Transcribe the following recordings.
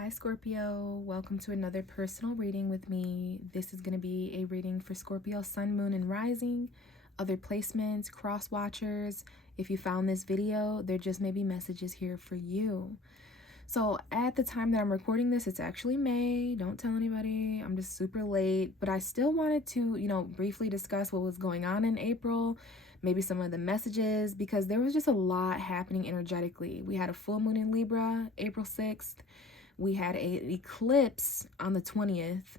Hi Scorpio, welcome to another personal reading with me. This is going to be a reading for Scorpio, Sun, Moon, and Rising, other placements, cross watchers. If you found this video, there just may be messages here for you. So at the time that I'm recording this, it's actually May. Don't tell anybody. I'm just super late, but I still wanted to, briefly discuss what was going on in April, maybe some of the messages, because there was just a lot happening energetically. We had a full moon in Libra, April 6th. We had an eclipse on the 20th,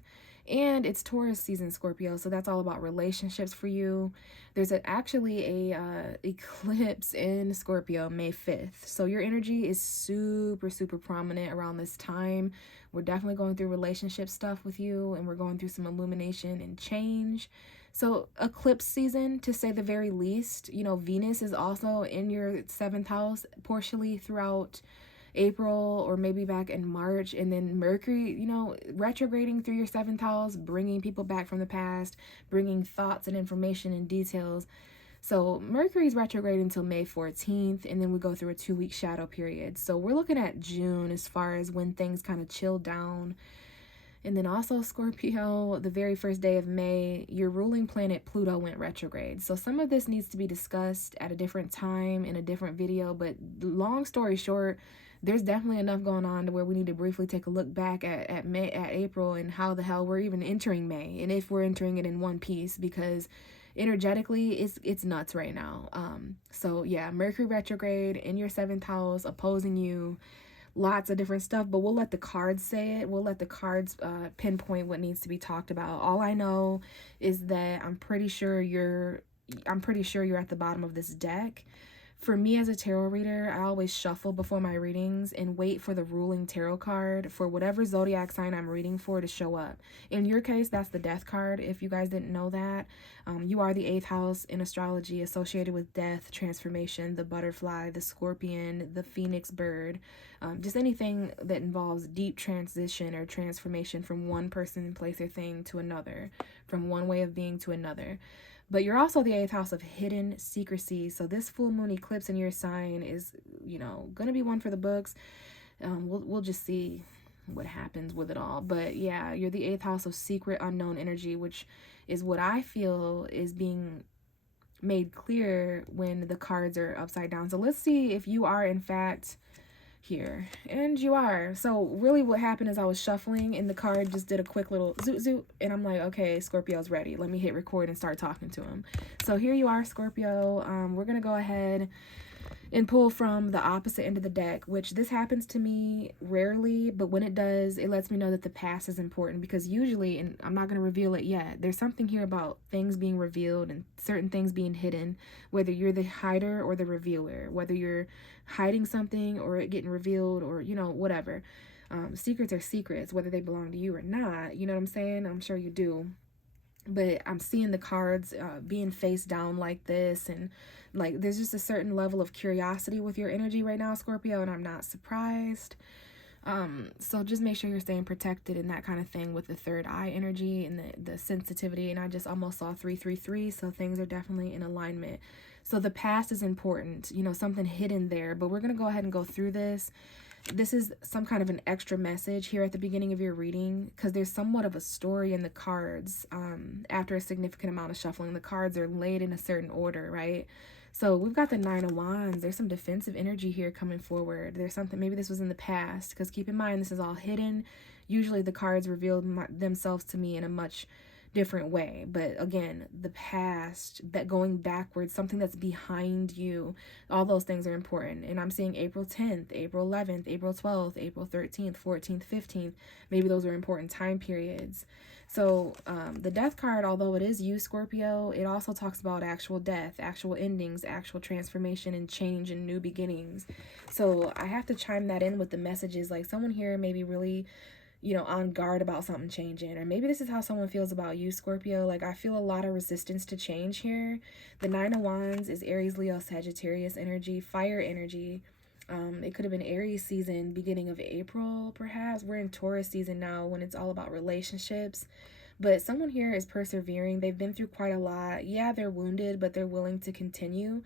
and it's Taurus season, Scorpio, so that's all about relationships for you. There's actually a eclipse in Scorpio May 5th, so your energy is super prominent around this time. We're definitely going through relationship stuff with you, and we're going through some illumination and change. So eclipse season, to say the very least. Venus is also in your 7th house partially throughout April or maybe back in March, and then Mercury, retrograding through your 7th house, bringing people back from the past, bringing thoughts and information and details. So Mercury's retrograde until May 14th, and then we go through a 2-week shadow period. So we're looking at June as far as when things kind of chill down. And then also Scorpio, the very first day of May, your ruling planet Pluto went retrograde. So some of this needs to be discussed at a different time in a different video, but long story short, there's definitely enough going on to where we need to briefly take a look back at April and how the hell we're even entering May, and if we're entering it in one piece, because energetically it's nuts right now. So yeah, Mercury retrograde in your 7th house, opposing you, lots of different stuff, but we'll let the cards say it. We'll let the cards pinpoint what needs to be talked about. All I know is that I'm pretty sure you're at the bottom of this deck. For me as a tarot reader, I always shuffle before my readings and wait for the ruling tarot card for whatever zodiac sign I'm reading for to show up. In your case, that's the death card. If you guys didn't know that, you are the 8th house in astrology, associated with death, transformation, the butterfly, the scorpion, the phoenix bird, just anything that involves deep transition or transformation from one person, place, or thing to another, from one way of being to another. But you're also the 8th house of hidden secrecy. So this full moon eclipse in your sign is, going to be one for the books. We'll just see what happens with it all. But yeah, you're the 8th house of secret unknown energy, which is what I feel is being made clear when the cards are upside down. So let's see if you are in fact here, and you are. So really what happened is I was shuffling and the card just did a quick little zoot and I'm like, okay, Scorpio's ready, let me hit record and start talking to him. So here you are, Scorpio. We're gonna go ahead and pull from the opposite end of the deck, which this happens to me rarely, but when it does, it lets me know that the past is important, because usually, and I'm not going to reveal it yet, there's something here about things being revealed and certain things being hidden, whether you're the hider or the revealer, whether you're hiding something or it getting revealed, or whatever. Secrets are secrets, whether they belong to you or not. You know what I'm saying? I'm sure you do. But I'm seeing the cards being face down like this, and like there's just a certain level of curiosity with your energy right now, Scorpio, and I'm not surprised. So just make sure you're staying protected and that kind of thing with the third eye energy and the sensitivity. And I just almost saw 333, so things are definitely in alignment. So the past is important, something hidden there, but we're going to go ahead and go through this. This is some kind of an extra message here at the beginning of your reading, because there's somewhat of a story in the cards. After a significant amount of shuffling, the cards are laid in a certain order, right? So we've got the 9 of Wands. There's some defensive energy here coming forward. There's something, maybe this was in the past, because keep in mind, this is all hidden. Usually the cards reveal themselves to me in a much different way. But again, the past, that going backwards, something that's behind you, all those things are important. And I'm seeing April 10th, April 11th, April 12th, April 13th, 14th, 15th. Maybe those are important time periods. So the death card, although it is you, Scorpio, it also talks about actual death, actual endings, actual transformation and change and new beginnings. So I have to chime that in with the messages, like someone here may be really on guard about something changing, or maybe this is how someone feels about you, Scorpio. Like, I feel a lot of resistance to change here. The 9 of Wands is Aries, Leo, Sagittarius energy, fire energy. It could have been Aries season, beginning of April, perhaps. We're in Taurus season now, when it's all about relationships. But someone here is persevering. They've been through quite a lot. Yeah, they're wounded, but they're willing to continue.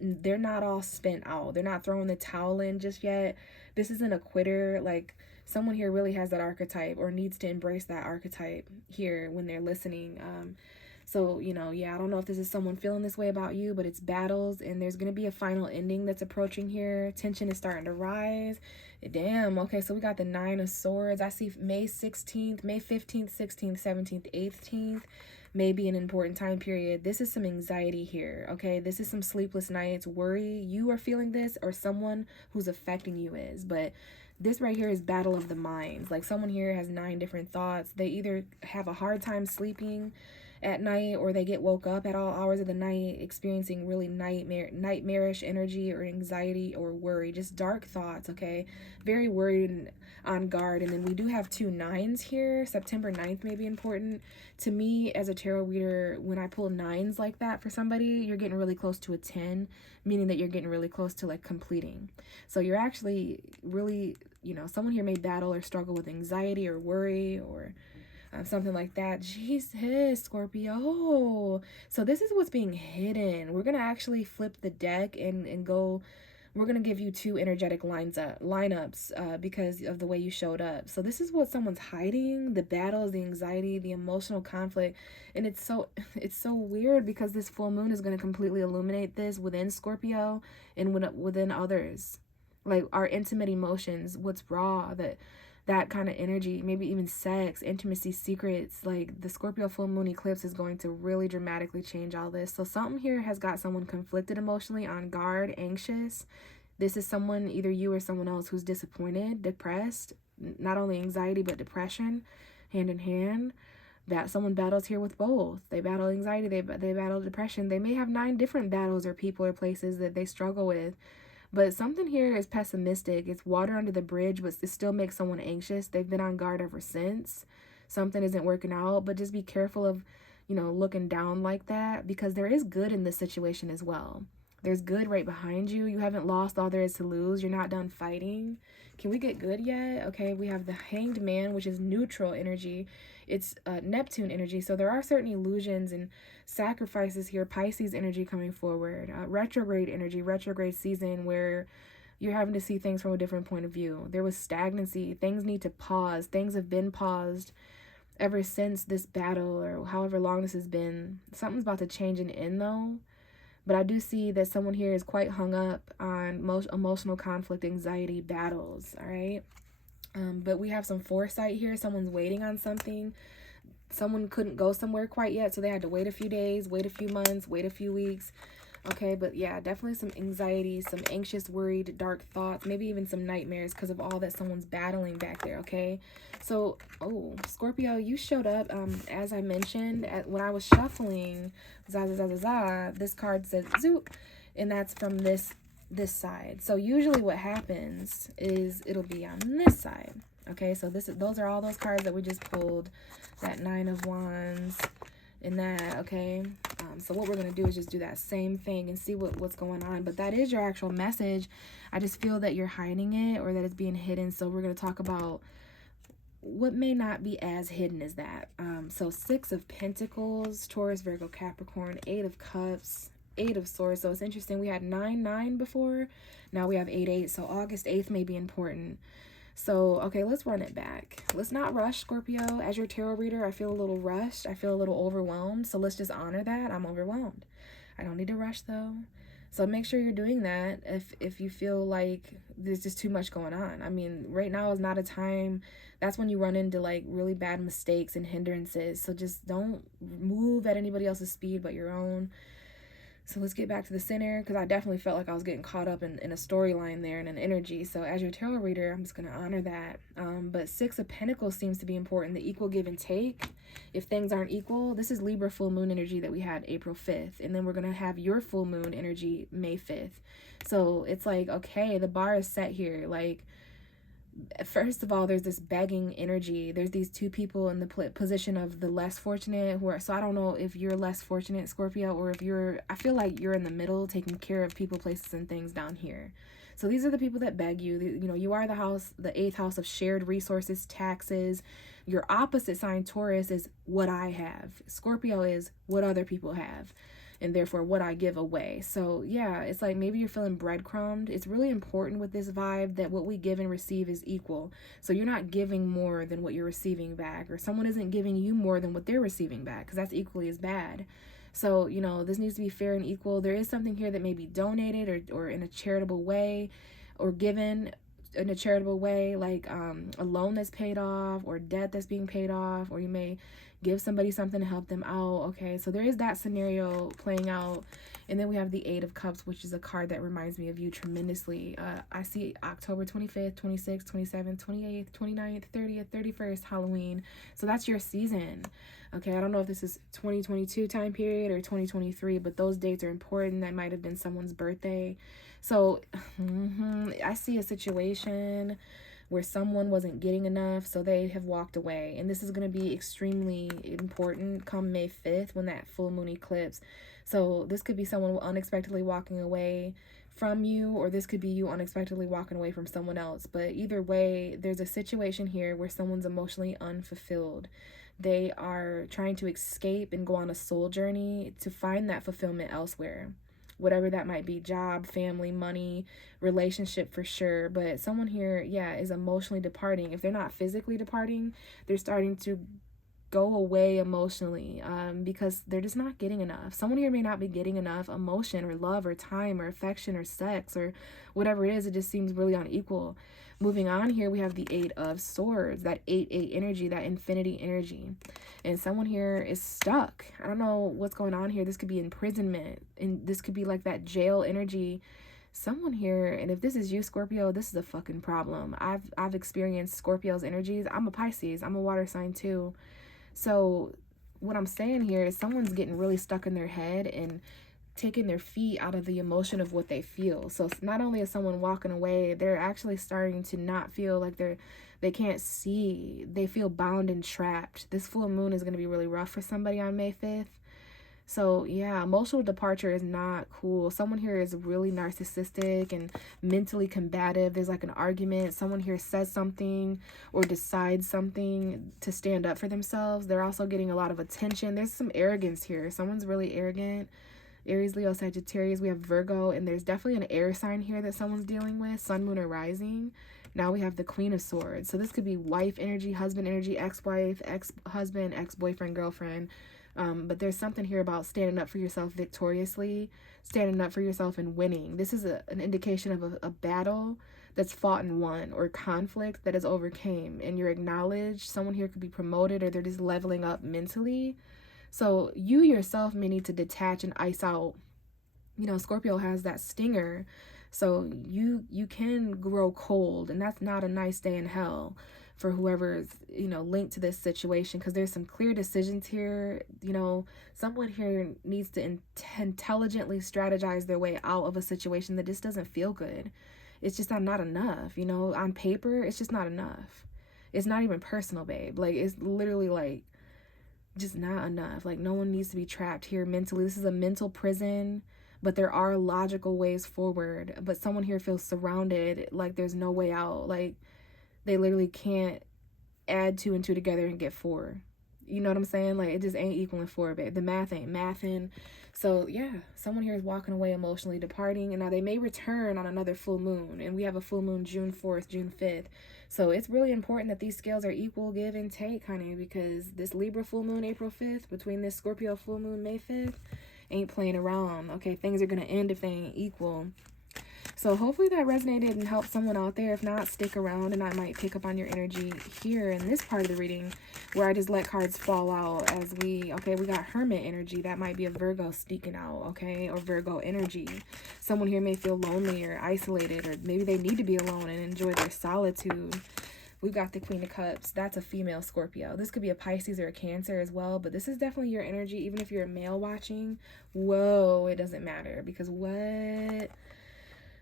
They're not all spent out. They're not throwing the towel in just yet, This isn't a quitter. Like, someone here really has that archetype or needs to embrace that archetype here when they're listening. So, you know, yeah, I don't know if this is someone feeling this way about you, but it's battles, and there's going to be a final ending that's approaching here. Tension is starting to rise. Damn, okay, so we got the 9 of Swords. I see May 16th, May 15th, 16th, 17th, 18th. Maybe an important time period. This is some anxiety here, okay? This is some sleepless nights, worry. You are feeling this, or someone who's affecting you is, but this right here is battle of the minds. Like, someone here has 9 different thoughts. They either have a hard time sleeping at night, or they get woke up at all hours of the night experiencing really nightmarish energy or anxiety or worry, just dark thoughts, okay? Very worried and on guard. And then we do have 2 9s here. September 9th may be important. To me, as a tarot reader, when I pull 9s like that for somebody, you're getting really close to a 10, meaning that you're getting really close to like completing. So you're actually really, you know, someone here may battle or struggle with anxiety or worry or something like that. Jesus, Scorpio. So this is what's being hidden. We're going to actually flip the deck and go. We're going to give you 2 energetic lineups because of the way you showed up. So this is what someone's hiding, the battles, the anxiety, the emotional conflict. And it's so weird because this full moon is going to completely illuminate this within Scorpio and within others. Like our intimate emotions, what's raw, that kind of energy, maybe even sex, intimacy, secrets. Like the Scorpio full moon eclipse is going to really dramatically change all this. So something here has got someone conflicted emotionally, on guard, anxious. This is someone, either you or someone else, who's disappointed, depressed, not only anxiety but depression, hand in hand. That someone battles here with both. They battle anxiety, they battle depression. They may have 9 different battles or people or places that they struggle with. But something here is pessimistic. It's water under the bridge, but it still makes someone anxious. They've been on guard ever since. Something isn't working out, but just be careful of, you know, looking down like that, because there is good in this situation as well. There's good right behind you. You haven't lost all there is to lose. You're not done fighting. Can we get good yet? Okay, we have the Hanged Man, which is neutral energy. It's Neptune energy. So there are certain illusions and sacrifices here. Pisces energy coming forward. Retrograde energy, retrograde season, where you're having to see things from a different point of view. There was stagnancy. Things need to pause. Things have been paused ever since this battle, or however long this has been. Something's about to change and end though. But I do see that someone here is quite hung up on emotional conflict, anxiety, battles, all right? But we have some foresight here. Someone's waiting on something. Someone couldn't go somewhere quite yet, so they had to wait a few days, wait a few months, wait a few weeks. Okay, but yeah, definitely some anxiety, some anxious, worried, dark thoughts, maybe even some nightmares because of all that someone's battling back there, okay? So, oh, Scorpio, you showed up, as I mentioned, when I was shuffling, this card says zoop, and that's from this side. So usually what happens is it'll be on this side, okay? So those are all those cards that we just pulled, that 9 of Wands, in that, okay? So what we're going to do is just do that same thing and see what's going on. But that is your actual message. I just feel that you're hiding it, or that it's being hidden. So we're going to talk about what may not be as hidden as that. So 6 of Pentacles, Taurus, Virgo, Capricorn, 8 of Cups, 8 of Swords. So it's interesting. We had 9-9 before. Now we have 8-8. So August 8th may be important. So, okay, let's run it back. Let's not rush, Scorpio. As your tarot reader, I feel a little rushed. I feel a little overwhelmed. So let's just honor that. I'm overwhelmed. I don't need to rush, though. So make sure you're doing that if you feel like there's just too much going on. I mean, right now is not a time. That's when you run into, like, really bad mistakes and hindrances. So just don't move at anybody else's speed but your own. So let's get back to the center, because I definitely felt like I was getting caught up in a storyline there and an energy. So as your tarot reader, I'm just going to honor that. But 6 of Pentacles seems to be important, the equal give and take. If things aren't equal, this is Libra full moon energy that we had April 5th. And then we're going to have your full moon energy May 5th. So it's like, okay, the bar is set here. Like, first of all, there's this begging energy. There's these 2 people in the position of the less fortunate, so I don't know if you're less fortunate, Scorpio, or if I feel like you're in the middle, taking care of people, places, and things down here. So these are the people that beg you. You know, you are the 8th house of shared resources, taxes. Your opposite sign, Taurus, is what I have. Scorpio is what other people have. and therefore what I give away. So yeah, it's like maybe you're feeling breadcrumbed. It's really important with this vibe that what we give and receive is equal. So you're not giving more than what you're receiving back, or someone isn't giving you more than what they're receiving back, because that's equally as bad. So, you know, this needs to be fair and equal. There is something here that may be donated or in a charitable way, or given in a charitable way, like a loan that's paid off, or debt that's being paid off, or you may give somebody something to help them out. Okay, so there is that scenario playing out. And then we have the Eight of Cups, which is a card that reminds me of you tremendously. I see October 25th, 26th, 27th, 28th, 29th, 30th, 31st, Halloween. So that's your season. Okay, I don't know if this is 2022 time period or 2023, but those dates are important. That might have been someone's birthday. So I see a situation where someone wasn't getting enough, so they have walked away. And this is going to be extremely important come May 5th when that full moon eclipse. So this could be someone unexpectedly walking away from you, or this could be you unexpectedly walking away from someone else. But either way, there's a situation here where someone's emotionally unfulfilled. They are trying to escape and go on a soul journey to find that fulfillment elsewhere. Whatever that might be, job, family, money, relationship, for sure. But someone here, yeah, is emotionally departing. If they're not physically departing, they're starting to go away emotionally, because they're just not getting enough. Someone here may not be getting enough emotion or love or time or affection or sex or whatever it is. It just seems really unequal. Moving on here, we have the Eight of Swords, that 8-8 energy, that infinity energy. And someone here is stuck. I don't know what's going on here. This could be imprisonment, and this could be like that jail energy. Someone here, and if this is you, Scorpio, this is a fucking problem. I've experienced Scorpio's energies. I'm a Pisces. I'm a water sign too. So what I'm saying here is someone's getting really stuck in their head and taking their feet out of the emotion of what they feel. So not only is someone walking away, they're actually starting to not feel like they can't see. They feel bound and trapped. This full moon is going to be really rough for somebody on May 5th. So yeah, emotional departure is not cool. Someone here is really narcissistic and mentally combative. There's like an argument. Someone here says something or decides something to stand up for themselves. They're also getting a lot of attention. There's some arrogance here. Someone's really arrogant. Aries, Leo, Sagittarius. We have Virgo, and there's definitely an air sign here that someone's dealing with. Sun, Moon, or Rising. Now we have the Queen of Swords. So this could be wife energy, husband energy, ex-wife, ex-husband, ex-boyfriend, girlfriend. But there's something here about standing up for yourself victoriously, standing up for yourself and winning. This is an indication of a battle that's fought and won, or conflict that is overcame, and you're acknowledged. Someone here could be promoted, or they're just leveling up mentally. So you yourself may need to detach and ice out. You know, Scorpio has that stinger, so you can grow cold, and that's not a nice day in hell for whoever is, you know, linked to this situation, because there's some clear decisions here. You know, someone here needs to intelligently strategize their way out of a situation that just doesn't feel good. It's just not enough, you know, on paper. It's just not enough. It's not even personal, babe. Like, it's literally like just not enough. Like, no one needs to be trapped here mentally. This is a mental prison, but there are logical ways forward. But someone here feels surrounded, like there's no way out. Like, they literally can't add 2 and 2 together and get 4. You know what I'm saying? Like, it just ain't equaling 4, babe. The math ain't mathing. So yeah, someone here is walking away emotionally departing, and now they may return on another full moon, and we have a full moon June 4th, June 5th. So it's really important that these scales are equal, give and take, honey, because this Libra full moon April 5th between this Scorpio full moon May 5th ain't playing around. Okay, things are going to end if they ain't equal. So hopefully that resonated and helped someone out there. If not, stick around and I might pick up on your energy here in this part of the reading, where I just let cards fall out as we got Hermit energy. That might be a Virgo sneaking out, okay, or Virgo energy. Someone here may feel lonely or isolated, or maybe they need to be alone and enjoy their solitude. We've got the Queen of Cups. That's a female Scorpio. This could be a Pisces or a Cancer as well, but this is definitely your energy. Even if you're a male watching, whoa, it doesn't matter, because what?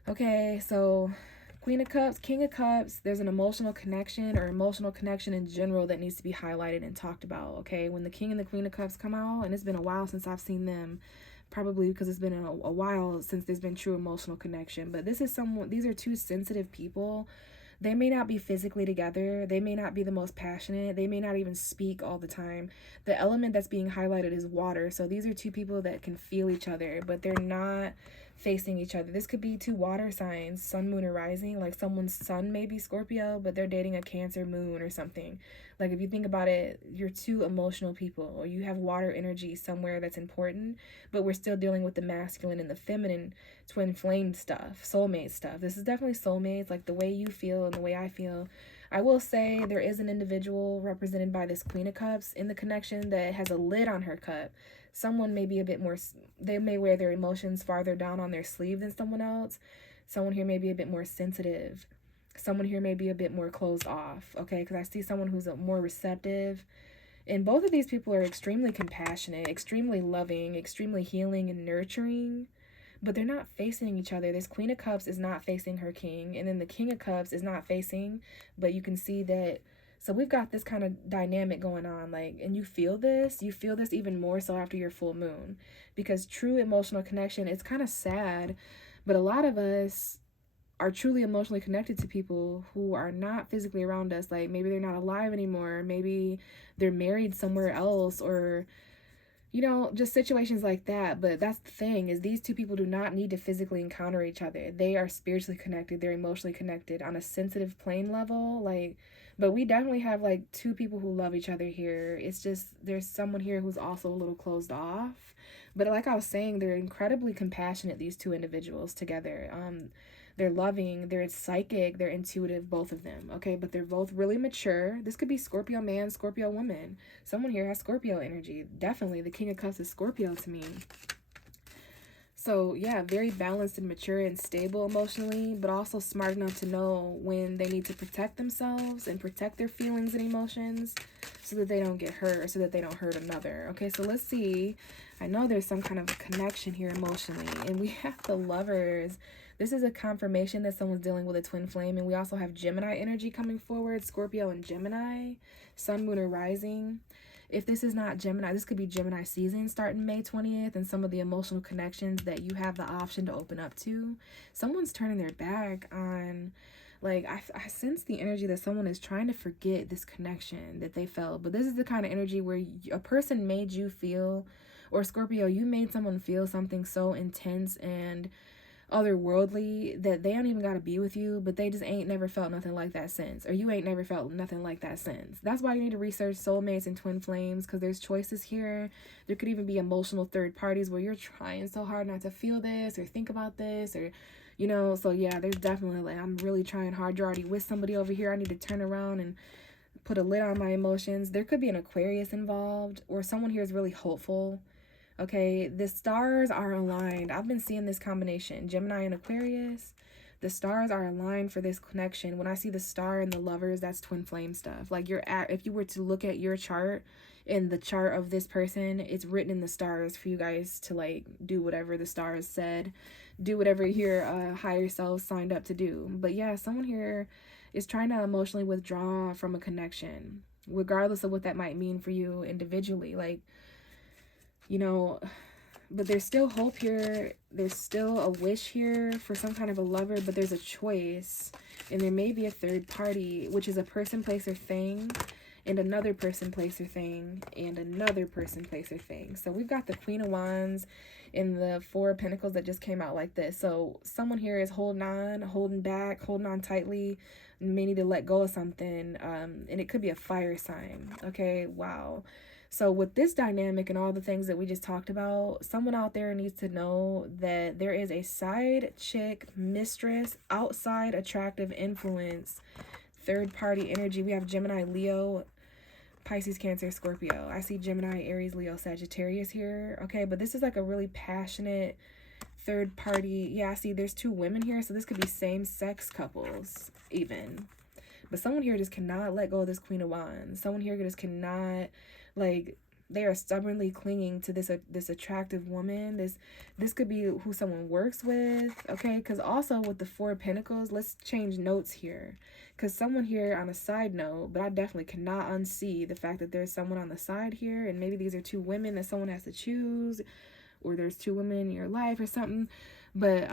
Okay, so Queen of Cups, King of Cups, there's an emotional connection, or emotional connection in general, that needs to be highlighted and talked about, okay? When the King and the Queen of Cups come out, and it's been a while since I've seen them, probably because it's been a while since there's been true emotional connection, but this is these are two sensitive people They may not be physically together. They may not be the most passionate. They may not even speak all the time. The element that's being highlighted is water. So these are two people that can feel each other, but they're not facing each other. This could be two water signs, sun, moon, or rising. Like someone's sun may be Scorpio, but they're dating a Cancer moon or something. Like if you think about it, you're two emotional people, or you have water energy somewhere that's important, but we're still dealing with the masculine and the feminine twin flame stuff, soulmate stuff. This is definitely soulmates, like the way you feel and the way I feel. I will say there is an individual represented by this Queen of Cups in the connection that has a lid on her cup. Someone may be a bit more, they may wear their emotions farther down on their sleeve than someone else. Someone here may be a bit more sensitive. Someone here may be a bit more closed off, okay? Because I see someone who's more receptive. And both of these people are extremely compassionate, extremely loving, extremely healing and nurturing, but they're not facing each other. This Queen of Cups is not facing her king, and then the King of Cups is not facing, but you can see that. So we've got this kind of dynamic going on, like, and you feel this even more so after your full moon, because true emotional connection, it's kind of sad, but a lot of us are truly emotionally connected to people who are not physically around us. Like maybe they're not alive anymore, maybe they're married somewhere else, or just situations like that. But that's the thing, is these two people do not need to physically encounter each other. They are spiritually connected, they're emotionally connected on a sensitive plane level. Like, but we definitely have like two people who love each other here. It's just there's someone here who's also a little closed off. But like I was saying, they're incredibly compassionate, these two individuals together. They're loving, they're psychic, they're intuitive, both of them, okay? But they're both really mature. This could be Scorpio man, Scorpio woman. Someone here has Scorpio energy. Definitely, the King of Cups is Scorpio to me. So, yeah, very balanced and mature and stable emotionally, but also smart enough to know when they need to protect themselves and protect their feelings and emotions so that they don't get hurt, or so that they don't hurt another. Okay, so let's see. I know there's some kind of a connection here emotionally, and we have the Lovers. This is a confirmation that someone's dealing with a twin flame, and we also have Gemini energy coming forward, Scorpio and Gemini, sun, moon, or rising. If this is not Gemini, this could be Gemini season starting May 20th, and some of the emotional connections that you have the option to open up to. Someone's turning their back on, like, I sense the energy that someone is trying to forget this connection that they felt. But this is the kind of energy where a person made you feel, or Scorpio, you made someone feel something so intense and otherworldly that they don't even gotta be with you, but they just ain't never felt nothing like that since, or you ain't never felt nothing like that since. That's why you need to research soulmates and twin flames, because there's choices here. There could even be emotional third parties where you're trying so hard not to feel this or think about this, or so yeah, there's definitely like, I'm really trying hard, you're already with somebody over here, I need to turn around and put a lid on my emotions. There could be an Aquarius involved, or someone here is really hopeful. Okay, the stars are aligned. I've been seeing this combination, Gemini and Aquarius. The stars are aligned for this connection. When I see the star and the Lovers, that's twin flame stuff. Like if you were to look at your chart and the chart of this person, it's written in the stars for you guys to like do whatever the stars said, do whatever your higher self signed up to do. But yeah, someone here is trying to emotionally withdraw from a connection, regardless of what that might mean for you individually. Like, but there's still hope here. There's still a wish here for some kind of a lover, but there's a choice. And there may be a third party, which is a person, place, or thing, and another person, place, or thing, and another person, place, or thing. So we've got the Queen of Wands and the Four of Pentacles that just came out like this. So someone here is holding on, holding back, holding on tightly, may need to let go of something. And it could be a fire sign. Okay, wow. So with this dynamic and all the things that we just talked about, someone out there needs to know that there is a side chick, mistress, outside attractive influence, third party energy. We have Gemini, Leo, Pisces, Cancer, Scorpio. I see Gemini, Aries, Leo, Sagittarius here. Okay, but this is like a really passionate third party. Yeah, I see there's two women here, so this could be same sex couples even. But someone here just cannot let go of this Queen of Wands. Someone here just cannot, like, they are stubbornly clinging to this attractive woman. This could be who someone works with, okay? Because also with the Four of Pentacles, let's change notes here. Because someone here on a side note, but I definitely cannot unsee the fact that there's someone on the side here, and maybe these are two women that someone has to choose, or there's two women in your life or something. But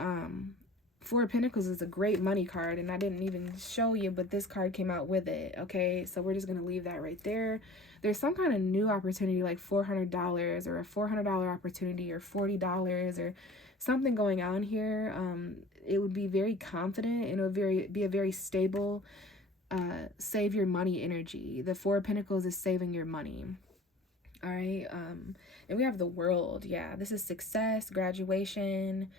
Four of Pentacles is a great money card, and I didn't even show you, but this card came out with it, okay? So we're just going to leave that right there. There's some kind of new opportunity, like $400 or a $400 opportunity, or $40 or something going on here. It would be very confident, and it would be a very stable, save your money energy. The Four of Pentacles is saving your money. All right. And we have the World. Yeah, this is success, graduation,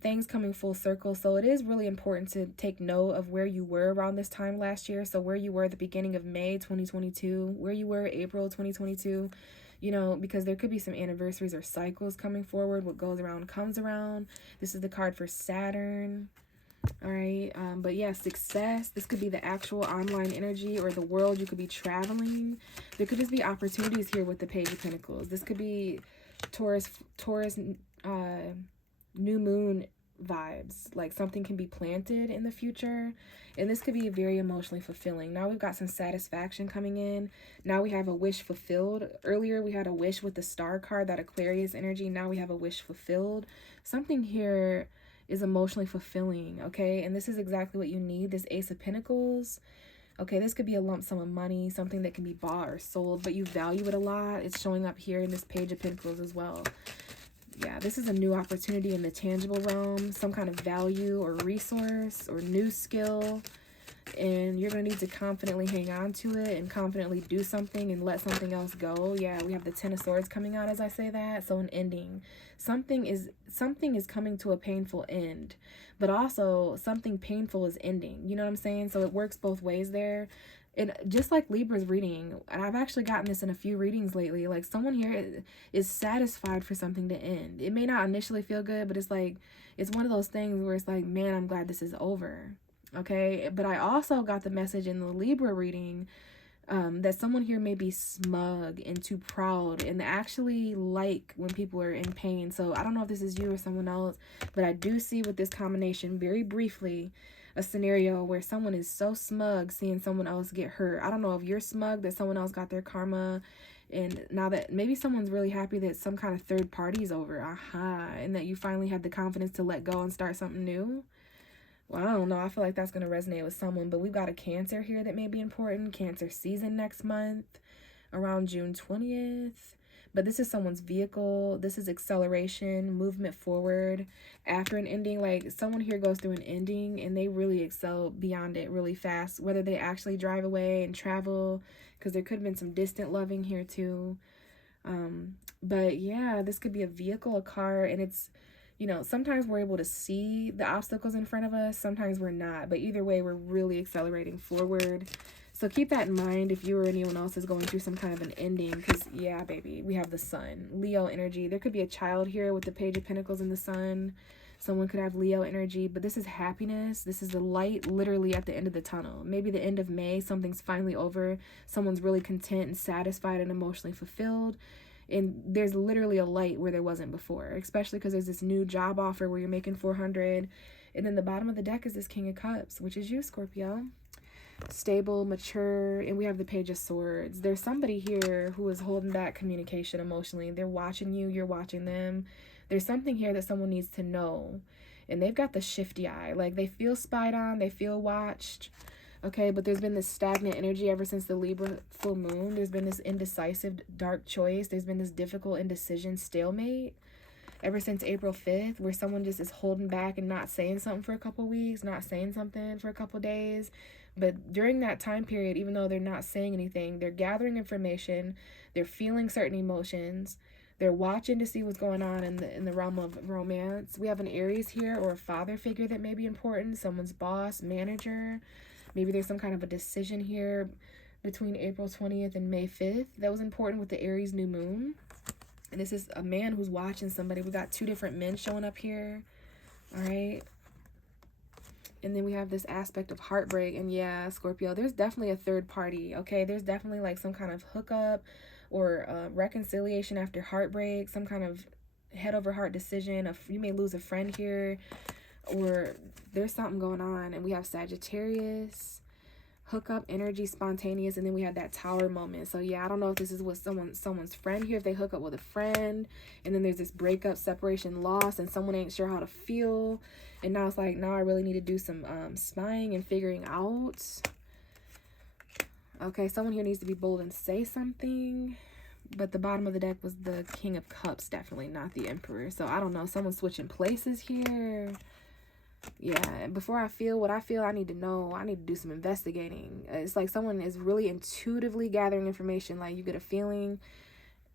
things coming full circle. So it is really important to take note of where you were around this time last year. So where you were at the beginning of May 2022, where you were April 2022, you know, because there could be some anniversaries or cycles coming forward. What goes around comes around. This is the card for Saturn. All right. But yeah, success. This could be the actual online energy or the world. You could be traveling. There could just be opportunities here with the Page of Pentacles. This could be Taurus, new moon vibes. Like something can be planted in the future. And this could be very emotionally fulfilling. Now we've got some satisfaction coming in. Now we have a wish fulfilled. Earlier we had a wish with the Star card, that Aquarius energy. Now we have a wish fulfilled. Something here is emotionally fulfilling, okay? And this is exactly what you need, this Ace of Pentacles. Okay, this could be a lump sum of money, something that can be bought or sold, but you value it a lot. It's showing up here in this Page of Pentacles as well. Yeah, this is a new opportunity in the tangible realm, some kind of value or resource or new skill. And you're going to need to confidently hang on to it and confidently do something and let something else go. Yeah, we have the Ten of Swords coming out as I say that. So an ending. Something is coming to a painful end, but also something painful is ending. You know what I'm saying? So it works both ways there. And just like Libra's reading, and I've actually gotten this in a few readings lately, like someone here is satisfied for something to end. It may not initially feel good, but it's like, it's one of those things where it's like, man, I'm glad this is over. Okay, but I also got the message in the Libra reading that someone here may be smug and too proud and actually like when people are in pain. So I don't know if this is you or someone else, but I do see with this combination, very briefly, a scenario where someone is so smug seeing someone else get hurt. I don't know if you're smug that someone else got their karma, and now that maybe someone's really happy that some kind of third party's over, and that you finally had the confidence to let go and start something new. Well, I don't know. I feel like that's going to resonate with someone. But we've got a Cancer here that may be important. Cancer season next month, around June 20th. But this is someone's vehicle. This is acceleration, movement forward after an ending. Like someone here goes through an ending and they really excel beyond it really fast. Whether they actually drive away and travel, because there could have been some distant loving here too. But yeah, this could be a vehicle, a car, and it's, you know, sometimes we're able to see the obstacles in front of us. Sometimes we're not. But either way, we're really accelerating forward. So keep that in mind if you or anyone else is going through some kind of an ending. Because, yeah, baby, we have the Sun. Leo energy. There could be a child here with the Page of Pentacles and the Sun. Someone could have Leo energy. But this is happiness. This is the light literally at the end of the tunnel. Maybe the end of May, something's finally over. Someone's really content and satisfied and emotionally fulfilled. And there's literally a light where there wasn't before, especially because there's this new job offer where you're making $400. And then the bottom of the deck is this King of Cups, which is you, Scorpio. Stable, mature, and we have the Page of Swords. There's somebody here who is holding back communication emotionally. They're watching you, you're watching them. There's something here that someone needs to know. And they've got the shifty eye. Like they feel spied on, they feel watched. Okay, but there's been this stagnant energy ever since the Libra full moon. There's been this indecisive, dark choice. There's been this difficult indecision, stalemate ever since April 5th, where someone just is holding back and not saying something for a couple weeks, not saying something for a couple days. But during that time period, even though they're not saying anything, they're gathering information, they're feeling certain emotions, they're watching to see what's going on in the realm of romance. We have an Aries here, or a father figure that may be important, someone's boss, manager. Maybe there's some kind of a decision here between April 20th and May 5th that was important with the Aries new moon. And this is a man who's watching somebody. We got two different men showing up here. All right. And then we have this aspect of heartbreak. And yeah, Scorpio, there's definitely a third party. Okay. There's definitely like some kind of hookup or reconciliation after heartbreak, some kind of head over heart decision. You may lose a friend here, or there's something going on. And we have Sagittarius. hookup energy, spontaneous, and then we had that tower moment. So yeah, I don't know if this is with someone's friend here, if they hook up with a friend, and then there's this breakup, separation, loss, and someone ain't sure how to feel, and now it's like, now I really need to do some spying and figuring out. Okay, someone here needs to be bold and say something. But the bottom of the deck was the King of Cups, definitely not the Emperor. So I don't know, someone's switching places here. Yeah, before I feel what I feel, I need to know. I need to do some investigating. It's like someone is really intuitively gathering information. Like, you get a feeling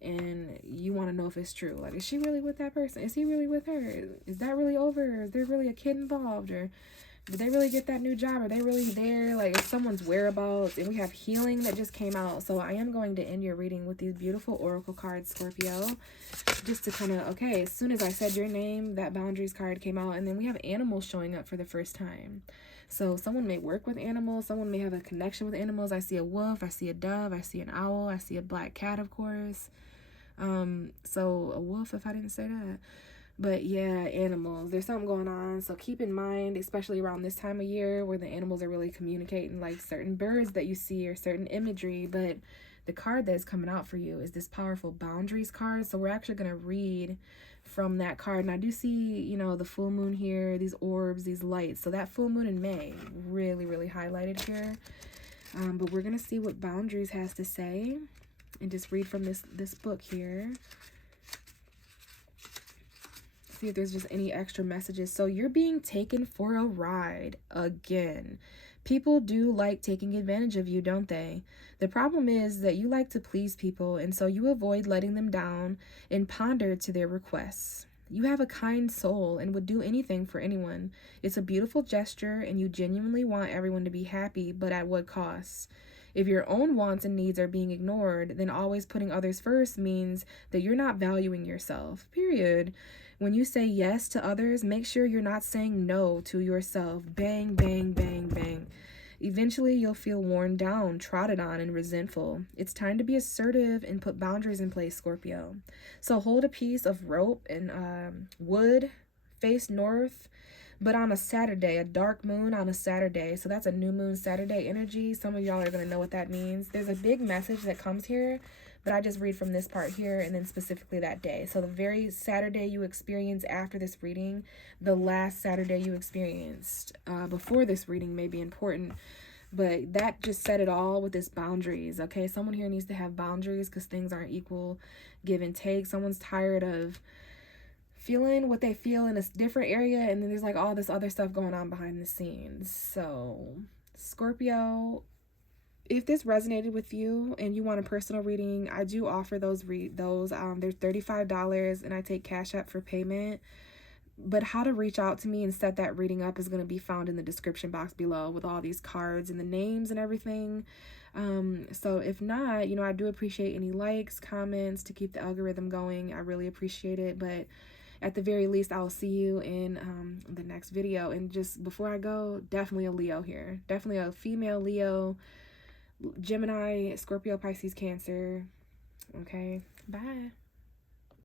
and you want to know if it's true. Like, is she really with that person? Is he really with her? Is that really over? Is there really a kid involved? Or did they really get that new job? Are they really there? Like, if someone's whereabouts. And we have healing that just came out. So I am going to end your reading with these beautiful oracle cards, Scorpio. Just to kind of, okay, as soon as I said your name, that boundaries card came out. And then we have animals showing up for the first time. So someone may work with animals. Someone may have a connection with animals. I see a wolf. I see a dove. I see an owl. I see a black cat, of course. So a wolf, if I didn't say that. But yeah, animals, there's something going on. So keep in mind, especially around this time of year where the animals are really communicating, like certain birds that you see or certain imagery. But the card that is coming out for you is this powerful boundaries card. So we're actually going to read from that card. And I do see, you know, the full moon here, these orbs, these lights. So that full moon in May, really, really highlighted here. But we're going to see what boundaries has to say and just read from this book here. See if there's just any extra messages. So you're being taken for a ride again. People do like taking advantage of you, don't they? The problem is that you like to please people, and so you avoid letting them down and ponder to their requests. You have a kind soul and would do anything for anyone. It's a beautiful gesture, and you genuinely want everyone to be happy, but at what cost? If your own wants and needs are being ignored, then always putting others first means that you're not valuing yourself, period. When you say yes to others, make sure you're not saying no to yourself. Bang, bang, bang, bang. Eventually, you'll feel worn down, trodden on, and resentful. It's time to be assertive and put boundaries in place, Scorpio. So hold a piece of rope and wood, face north, but on a Saturday, a dark moon on a Saturday. So that's a new moon Saturday energy. Some of y'all are going to know what that means. There's a big message that comes here, but I just read from this part here and then specifically that day. So the very Saturday you experience after this reading, the last Saturday you experienced before this reading may be important, but that just said it all with this boundaries, okay? Someone here needs to have boundaries because things aren't equal, give and take. Someone's tired of feeling what they feel in a different area, and then there's like all this other stuff going on behind the scenes. So Scorpio, if this resonated with you and you want a personal reading, I do offer those. They're $35 and I take Cash App for payment. But how to reach out to me and set that reading up is going to be found in the description box below with all these cards and the names and everything. So if not, you know, I do appreciate any likes, comments to keep the algorithm going. I really appreciate it. But at the very least, I'll see you in the next video. And just before I go, definitely a Leo here. Definitely a female Leo, Gemini, Scorpio, Pisces, Cancer. Okay, bye.